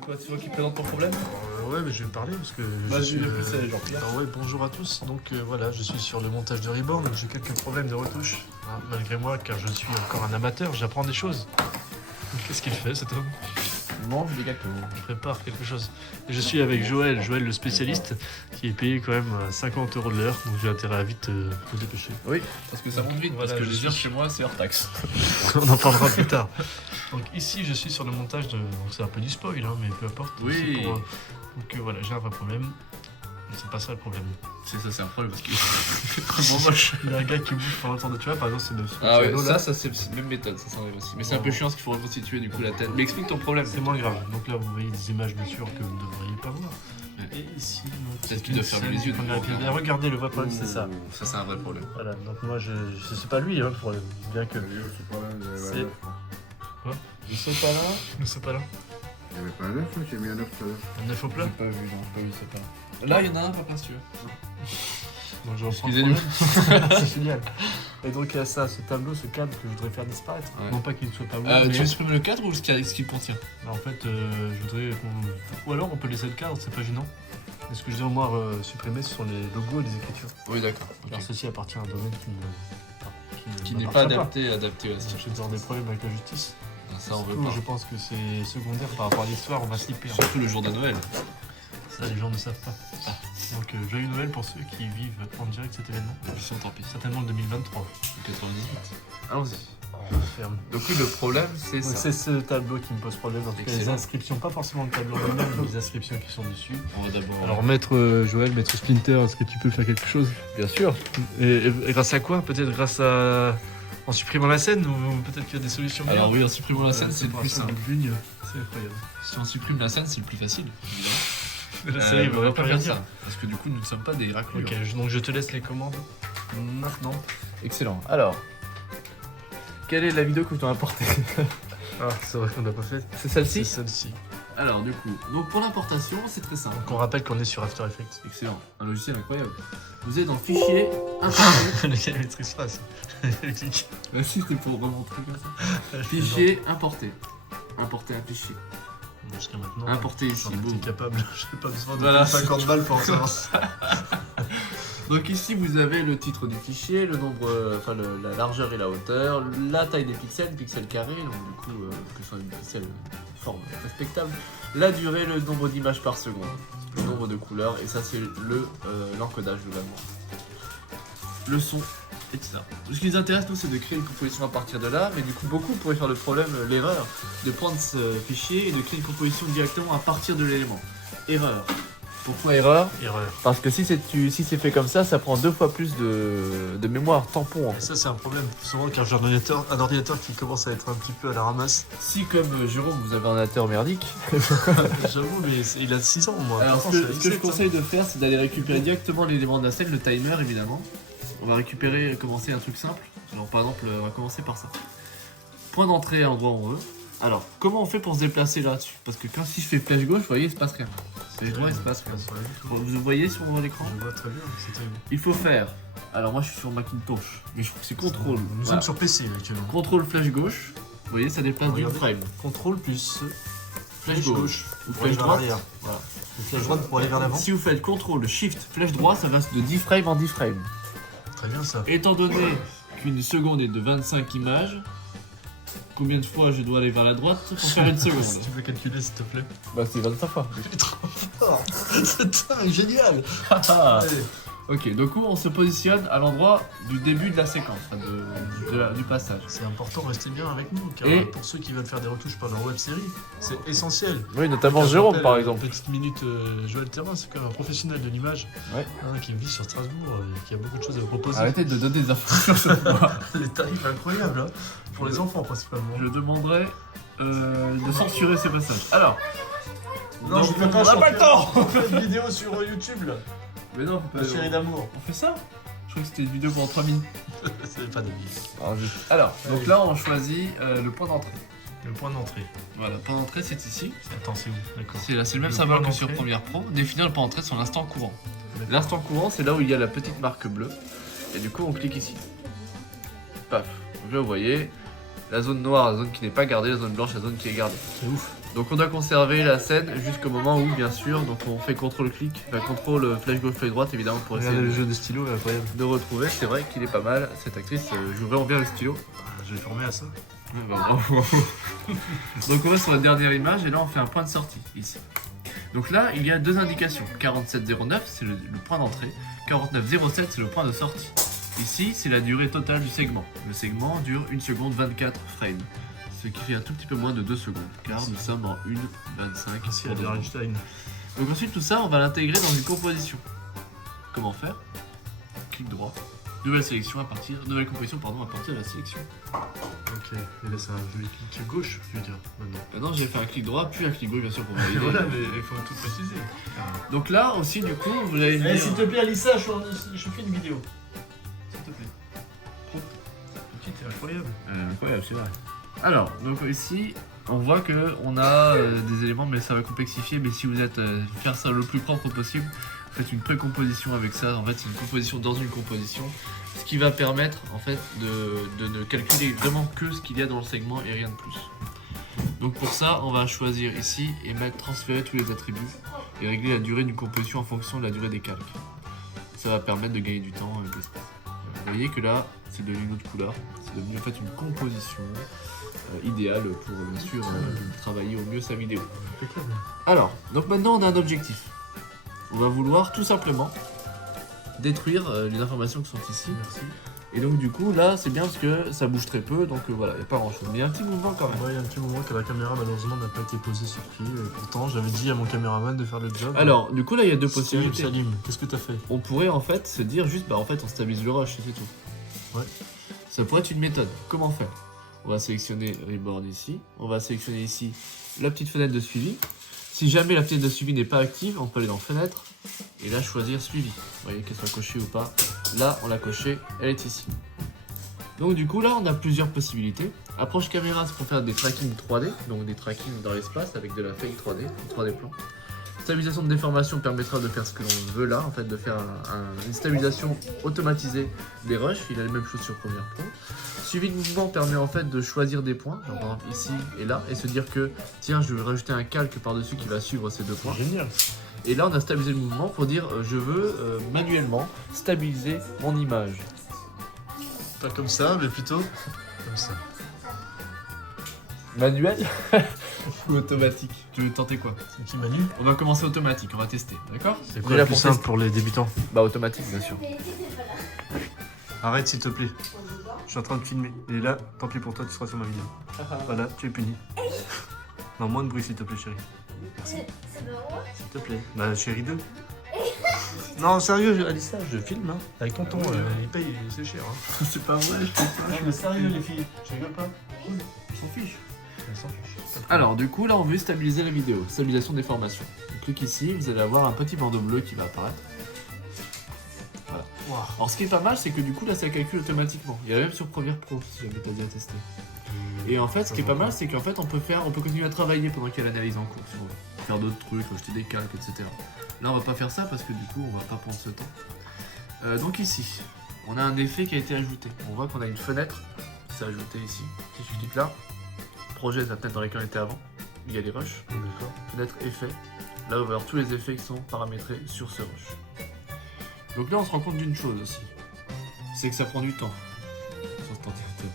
quoi, c'est toi qui présente ton problème? Ouais, mais je vais parler parce que. Vas-y, le plus c'est Jean-Pierre. Alors, ouais, bonjour à tous. Donc voilà, je suis sur le montage de Reborn, donc j'ai quelques problèmes de retouche. Hein, malgré moi, car je suis encore un amateur, j'apprends des choses. Qu'est-ce qu'il fait cet homme? Il mange des gâteaux. Il prépare quelque chose. Et je suis avec Joël, le spécialiste, qui est payé quand même 50 € de l'heure, donc j'ai intérêt à vite me dépêcher. Oui, parce que ça monte vite, Voilà, parce que je les heures suis- chez moi c'est hors taxe. On en parlera plus tard. Donc ici, je suis sur le montage de. Donc c'est un peu du spoil, hein, mais peu importe. Oui. C'est pour, donc voilà, j'ai un vrai problème. C'est pas ça le problème. C'est ça, c'est un problème parce qu'il est vraiment moche. Il y a un gars qui bouge pendant le temps de tu vois, par exemple, c'est de. Ah ouais, Shadow, là. ça c'est la même méthode, ça s'enlève aussi. Mais c'est un peu chiant parce qu'il faut reconstituer du coup la tête. Mais explique ton problème. C'est moins grave. Donc là, vous voyez des images bien sûr que vous ne devriez pas voir. Ouais. Et ici, Peut-être qu'il doit fermer les yeux, du coup. Regardez, le vrai problème, c'est ça. Ça c'est un vrai problème. Voilà, donc moi, c'est pas lui hein, le problème. Bien que. C'est. Quoi? Le sopalin. Le sopalin. Il n'y avait pas un œuf, j'ai mis un œuf tout à l'heure. Un œuf au plat. J'ai pas vu, non, j'ai pas vu le sopalin. Là il y en a un, papa, si tu veux. Donc je reprends le Excusez-nous. problème. C'est génial. Et donc il y a ça, ce tableau, ce cadre que je voudrais faire disparaître. Ouais. Non pas qu'il ne soit pas bon, mais Tu exprimes le cadre ou ce qu'il contient? en fait, je voudrais qu'on... Ou alors on peut laisser le cadre, c'est pas gênant. Mais ce que je veux moi supprimer, ce sont les logos et les écritures. Oui, d'accord. Car ceci appartient à un domaine Qui n'est pas m'appartient adapté à la J'ai situation. genre des problèmes avec la justice. Ça on veut Surtout, pas. je pense que c'est secondaire par rapport à l'histoire, on va s'y perdre. Surtout le jour de Noël. Ça, les gens ne savent pas. Donc, joyeux Noël pour ceux qui vivent en direct cet événement. Tant pis. Certainement le 2023. 98. Allons-y. Ferme. Donc oui, le problème c'est Donc, ça. c'est ce tableau qui me pose problème. En tout cas, les Excellent. inscriptions, pas forcément le tableau lui-même, mais les inscriptions qui sont dessus. On va d'abord. Alors, maître Joël, maître Splinter, est-ce que tu peux faire quelque chose? bien sûr. Et grâce à quoi? Peut-être grâce à. En supprimant la scène ou peut-être qu'il y a des solutions Alors meilleures? oui, en supprimant la scène, c'est le plus simple. C'est incroyable. Si on supprime la scène, c'est le plus facile. La série on va pas faire dire. ça. Parce que du coup, nous ne sommes pas des raclures. Ok, donc je te laisse les commandes maintenant. Excellent. Alors, quelle est la vidéo que tu as apportée? Ah, c'est vrai qu'on n'a pas fait. C'est C'est celle-ci. celle-ci. Alors, du coup, donc pour l'importation, c'est très simple. Donc on rappelle qu'on est sur After Effects. Excellent. Un logiciel incroyable. Vous êtes dans Fichier, Importer. Le gars maîtrise pas ça. Clique. Bah si, c'était pour remontrer comme ça. Fichier, Importer. Importer un fichier. Jusqu'à maintenant. Importer J'en ici, étais boum. capable. J'ai pas besoin de Voilà. 50 balles pour en savoir ça. Donc ici vous avez le titre du fichier, le nombre, la largeur et la hauteur, la taille des pixels carrés, donc du coup que ce soit une pixel forme respectable, la durée, le nombre d'images par seconde, le nombre de couleurs, et ça c'est l'encodage globalement. Le son, etc. Ce qui nous intéresse nous c'est de créer une composition à partir de là, mais du coup beaucoup pourraient faire le problème, l'erreur, de prendre ce fichier et de créer une composition directement à partir de l'élément. Erreur. Pourquoi erreur? Erreur. Parce que si c'est fait comme ça prend 2 fois plus de mémoire tampon en Et fait. ça c'est un problème. Souvent quand j'ai un ordinateur qui commence à être un petit peu à la ramasse. Si comme Jérôme vous avez un ordinateur merdique, J'avoue, mais il a 6 ans moi. alors Pourtant, ce que je conseille de faire c'est d'aller récupérer directement l'élément de la scène, le timer évidemment. On va commencer un truc simple. Alors par exemple on va commencer par ça. Point d'entrée à l'endroit où on veut. Alors comment on fait pour se déplacer là-dessus? Parce que si je fais flèche gauche, vous voyez il se passe rien. Flèche droite il se passe rien. Vous voyez sur l'écran? Je vois très bien, c'est très bien. Il faut faire. Alors moi je suis sur Macintosh, mais je crois que c'est contrôle. Nous Voilà. sommes sur PC actuellement. Contrôle flèche gauche. Vous voyez ça déplace d'une Regardez. frame. Contrôle plus Flèche gauche. Ou pour aller flèche vers droite. l'arrière. Voilà. Ou flèche droite pour aller vers l'avant. Si vous faites CTRL, SHIFT, flèche droite, ça va de 10 frames en 10 frames. Très bien ça. Étant donné qu'une seconde est de 25 images, combien de fois je dois aller vers la droite pour faire une seconde? Si tu peux calculer s'il te plaît. Bah c'est 25 fois. C'est trop fort. C'est dingue, génial. Ah. Allez. Ok, donc on se positionne à l'endroit du début de la séquence, enfin, du passage. C'est important, restez bien avec nous, car Et- pour ceux qui veulent faire des retouches par leur web série, c'est essentiel. Oui, notamment Car je Jérôme rappelle, par exemple. Petite minute, Joël Terrain, c'est quand même un professionnel de l'image, Ouais. qui vit sur Strasbourg, qui a beaucoup de choses à vous proposer. Arrêtez de donner des infos sur moi. Les tarifs incroyables, hein, pour les enfants principalement. Je demanderai de censurer ces passages. Alors. Non, je peux pas, on n'a pas le temps. On fait une vidéo sur YouTube là, Mais non, la chérie d'amour. on fait ça. Je crois que c'était une vidéo pendant 3 minutes. C'est pas de vie. Alors, donc là on choisit le point d'entrée. Le point d'entrée. Voilà, point d'entrée c'est ici. Attends, c'est où? D'accord. C'est le même Le symbole point que sur d'entrée. Premiere Pro. Définir le point d'entrée sur l'instant courant. D'accord. L'instant courant c'est là où il y a la petite marque bleue. Et du coup on clique ici. Paf. Donc là vous voyez la zone noire, la zone qui n'est pas gardée, la zone blanche, la zone qui est gardée. C'est ouf. Donc on doit conserver la scène jusqu'au moment où, bien sûr, donc on fait contrôle-clic, enfin contrôle flèche gauche, flèche droite, évidemment, pour essayer Regardez le jeu de stylo, incroyable. de retrouver. C'est vrai qu'il est pas mal, cette actrice joue vraiment bien le stylo. Je vais former à ça. Donc on va sur la dernière image et là on fait un point de sortie, ici. Donc là, il y a deux indications. 47,09 c'est le point d'entrée, 49,07 c'est le point de sortie. Ici, c'est la durée totale du segment. Le segment dure 1 seconde 24 frames, ce qui fait un tout petit peu moins de 2 secondes, car nous sommes en 1,25. Merci à Einstein. Donc ensuite, tout ça, on va l'intégrer dans une composition. Comment faire? Clic droit. Nouvelle composition à partir de la sélection. Ok, et là c'est un joli clic gauche, je veux dire, maintenant. Maintenant, j'ai fait un clic droit, puis un clic gauche, bien sûr, pour valider. Voilà, mais il faut tout préciser. Donc là aussi, du coup, vous allez me dire... S'il te plaît, Alissa, je fais une vidéo. S'il te plaît. Petit, c'est incroyable. Incroyable, c'est vrai. Alors, donc ici, on voit que on a des éléments, mais ça va complexifier. Mais si vous êtes faire ça le plus propre possible, vous faites une pré-composition avec ça. En fait, c'est une composition dans une composition, ce qui va permettre en fait de ne calculer vraiment que ce qu'il y a dans le segment et rien de plus. Donc pour ça, on va choisir ici et transférer tous les attributs et régler la durée d'une composition en fonction de la durée des calques. Ça va permettre de gagner du temps et de l'espace. Vous voyez que là, c'est devenu une autre couleur. C'est devenu en fait une composition idéale pour bien sûr travailler au mieux sa vidéo. Alors, donc maintenant on a un objectif. On va vouloir tout simplement détruire les informations qui sont ici. Merci. Et donc du coup là c'est bien parce que ça bouge très peu, donc voilà, il n'y a pas grand chose. Mais il y a un petit mouvement quand même. Ouais, il y a un petit moment que la caméra malheureusement n'a pas été posée sur pied. Pourtant, j'avais dit à mon caméraman de faire le job. Alors du coup là il y a deux possibilités. Salim, qu'est-ce que t'as fait? On pourrait en fait se dire juste bah en fait on stabilise le rush et c'est tout. Ouais. Ça pourrait être une méthode. Comment faire? On va sélectionner Reborn ici. On va sélectionner ici la petite fenêtre de suivi. Si jamais la fenêtre de suivi n'est pas active, on peut aller dans Fenêtre et là choisir Suivi. Vous voyez qu'elle soit cochée ou pas. Là, on l'a cochée, elle est ici. Donc du coup, là, on a plusieurs possibilités. Approche caméra, c'est pour faire des tracking 3D, donc des tracking dans l'espace avec de la fake 3D, 3D plan. Stabilisation de déformation permettra de faire ce que l'on veut là, en fait, de faire une stabilisation automatisée des rushs. Il a les mêmes choses sur Premiere Pro. Suivi de mouvement permet en fait de choisir des points, genre par exemple ici et là, et se dire que tiens, je vais rajouter un calque par-dessus qui va suivre ces deux points. Génial. Et là, on a stabilisé le mouvement pour dire je veux manuellement stabiliser mon image. Pas comme ça, mais plutôt comme ça. Manuel ou automatique? Tu veux tenter quoi? C'est qui Manu? On va commencer automatique, on va tester, d'accord? C'est quoi le plus simple pour les débutants? Bah automatique bien sûr. Arrête s'il te plaît. Je suis en train de filmer. Et là, tant pis pour toi, tu seras sur ma vidéo. Voilà, tu es puni. Non, moins de bruit s'il te plaît, chérie. Merci. S'il te plaît. Bah, chérie 2. Non, sérieux, Alissa, je filme, hein. Avec tonton, il paye, c'est cher. Hein. C'est pas vrai, je sais pas. Non, mais sérieux, les filles, je rigole pas. On s'en fiche. Elles s'en fichent. Alors du coup là on veut stabiliser la vidéo, stabilisation des formations. Donc, clique ici, vous allez avoir un petit bandeau bleu qui va apparaître. Voilà. Wow. Alors ce qui est pas mal c'est que du coup là ça calcule automatiquement. Il y a même sur Premiere Pro si jamais t'as déjà testé. Et en fait ce qui est pas mal c'est qu'en fait on peut continuer à travailler pendant qu'il y a l'analyse en cours. Si on veut faire d'autres trucs, acheter des calques, etc. Là on va pas faire ça parce que du coup on va pas prendre ce temps. Donc ici, on a un effet qui a été ajouté. On voit qu'on a une fenêtre qui s'est ajoutée ici. Si je clique là, projet de la fenêtre dans laquelle on était avant, il y a les rushs. D'accord. Fenêtre effet. Là, on va voir tous les effets qui sont paramétrés sur ce rush. Donc là, on se rend compte d'une chose aussi. C'est que ça prend du temps. Sur cet ordinateur.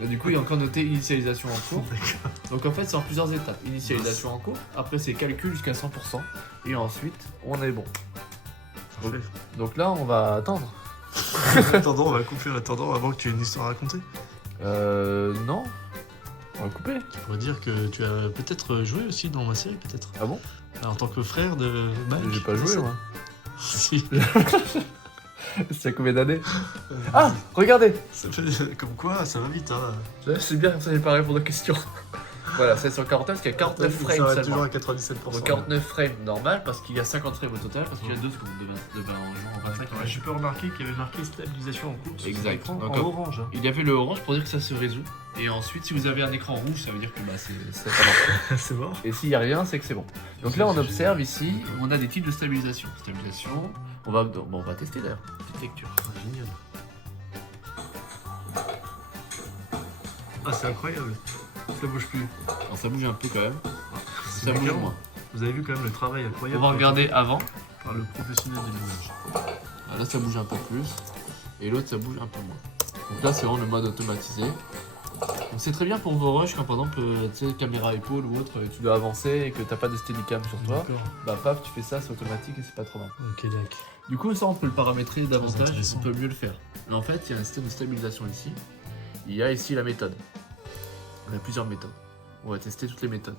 Là, du coup, il y a encore noté initialisation en cours. Donc en fait, c'est en plusieurs étapes. Initialisation en cours, après c'est calcul jusqu'à 100%, et ensuite, on est bon. Donc là, on va attendre. Attendons, on va couper en attendant avant que tu aies une histoire à raconter. Non. On va couper. Tu pourrais dire que tu as peut-être joué aussi dans ma série, peut-être. Ah bon? En tant que frère de Mike. J'ai pas joué, moi. Si. C'est combien d'années? Ah, regardez. Ça fait comme quoi, ça va vite, hein. C'est bien, comme ça j'ai pas répondu aux questions. Voilà, c'est sur 49 parce qu'il y a 49 frames Ça va seulement. toujours à 97%. Donc 49 frames normal parce qu'il y a 50 frames au total parce qu'il y a 2 secondes de 20 en 25. Ouais, je peux remarquer qu'il y avait marqué stabilisation en cours. Exact. En Donc, orange. Hein. Il y avait le orange pour dire que ça se résout. Et ensuite, si vous avez un écran rouge, ça veut dire que bah, ça marche. C'est mort. Et s'il n'y a rien, c'est que c'est bon. Donc là, on observe ici, on a des types de stabilisation. Stabilisation, on va tester d'ailleurs. Petite lecture. Ah, génial. Ah, c'est incroyable. ça bouge plus. Alors ça bouge un peu quand même. C'est Ça bouge différent. moins. Vous avez vu quand même le travail On incroyable va regarder avant. par le professionnel de l'image. Ah, là ça bouge un peu plus. Et l'autre ça bouge un peu moins. Donc là c'est vraiment le mode automatisé. Donc c'est très bien pour vos rushs quand par exemple tu sais caméra épaule ou autre, tu dois avancer et que t'as pas de steadicam sur toi. D'accord. Bah paf tu fais ça, c'est automatique et c'est pas trop mal. Ok, d'accord. Du coup ça on peut le paramétrer davantage, intéressant. on peut mieux le faire. Mais en fait il y a un système de stabilisation ici. Il y a ici la méthode. On a plusieurs méthodes. On va tester toutes les méthodes.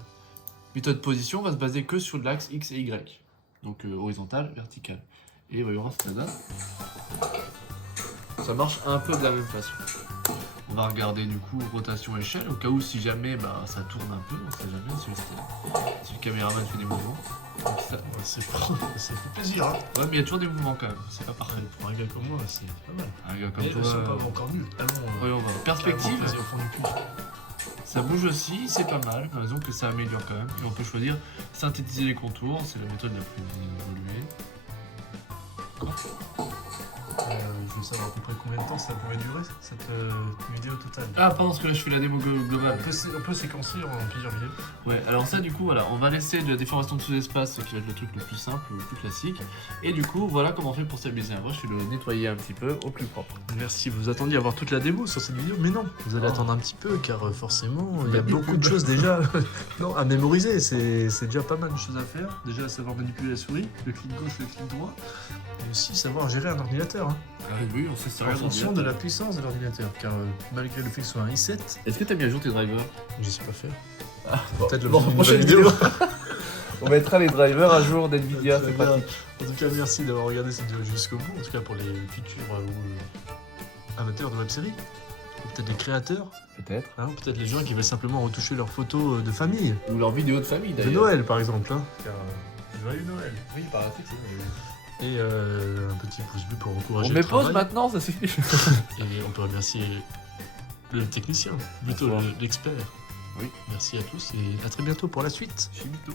Méthode position va se baser que sur l'axe X et Y. Donc horizontal, vertical. Et voyons voir ce que ça donne. Ça marche un peu de la même façon. On va regarder du coup rotation échelle, au cas où si jamais bah, ça tourne un peu, on sait jamais si le caméraman fait des mouvements. Donc, ça... Ça fait plaisir, hein. Ouais mais il y a toujours des mouvements quand même, c'est pas parfait. Pour un gars comme moi, c'est pas mal. Un gars comme Mais toi... ils sont pas encore nuls. Allons. Voyons voir. Perspective, Vas-y, au fond du cul. ça bouge aussi, c'est pas mal, raison que ça améliore quand même. Et on peut choisir synthétiser les contours, c'est la méthode la plus évoluée. Je veux savoir à peu près combien de temps ça pourrait durer cette vidéo totale. Ah pardon, parce que là je fais la démo globale. On peut séquencer en plusieurs vidéos. Ouais, alors ça du coup voilà, on va laisser de la déformation de sous-espace qui va être le truc le plus simple, le plus classique. Et du coup voilà comment on fait pour stabiliser un brush, je vais le nettoyer un petit peu au plus propre. Merci, vous attendiez à voir toute la démo sur cette vidéo, mais non, vous allez Oh. attendre un petit peu car forcément il y a beaucoup de choses déjà non, à mémoriser, c'est déjà pas mal de choses à faire. Déjà savoir manipuler la souris, le clic gauche, le clic droit, et aussi savoir gérer un ordinateur, hein, Ah oui, on sait en servir fonction de la puissance de l'ordinateur, car malgré le fait que ce soit un i7, Est-ce que t'as mis à jour tes drivers? je sais pas faire. Bon, Peut-être le bon, prochaine prochaine vidéo. On mettra les drivers à jour d'NVIDIA, Très c'est bien. pratique. En tout cas, merci d'avoir regardé cette vidéo jusqu'au bout, en tout cas pour les futurs amateurs de web-série, ou peut-être les créateurs, Peut-être. hein, peut-être les gens qui veulent simplement retoucher leurs photos de famille, Ou leur vidéo de famille de d'ailleurs. Noël par exemple, hein, car joyeux Noël. Oui, par la suite, c'est Et un petit pouce bleu pour encourager On le met pause travail. maintenant, ça suffit. Et on peut remercier le technicien, plutôt Bonsoir. l'expert. Oui. Merci à tous et à très bientôt pour la suite. Chimito.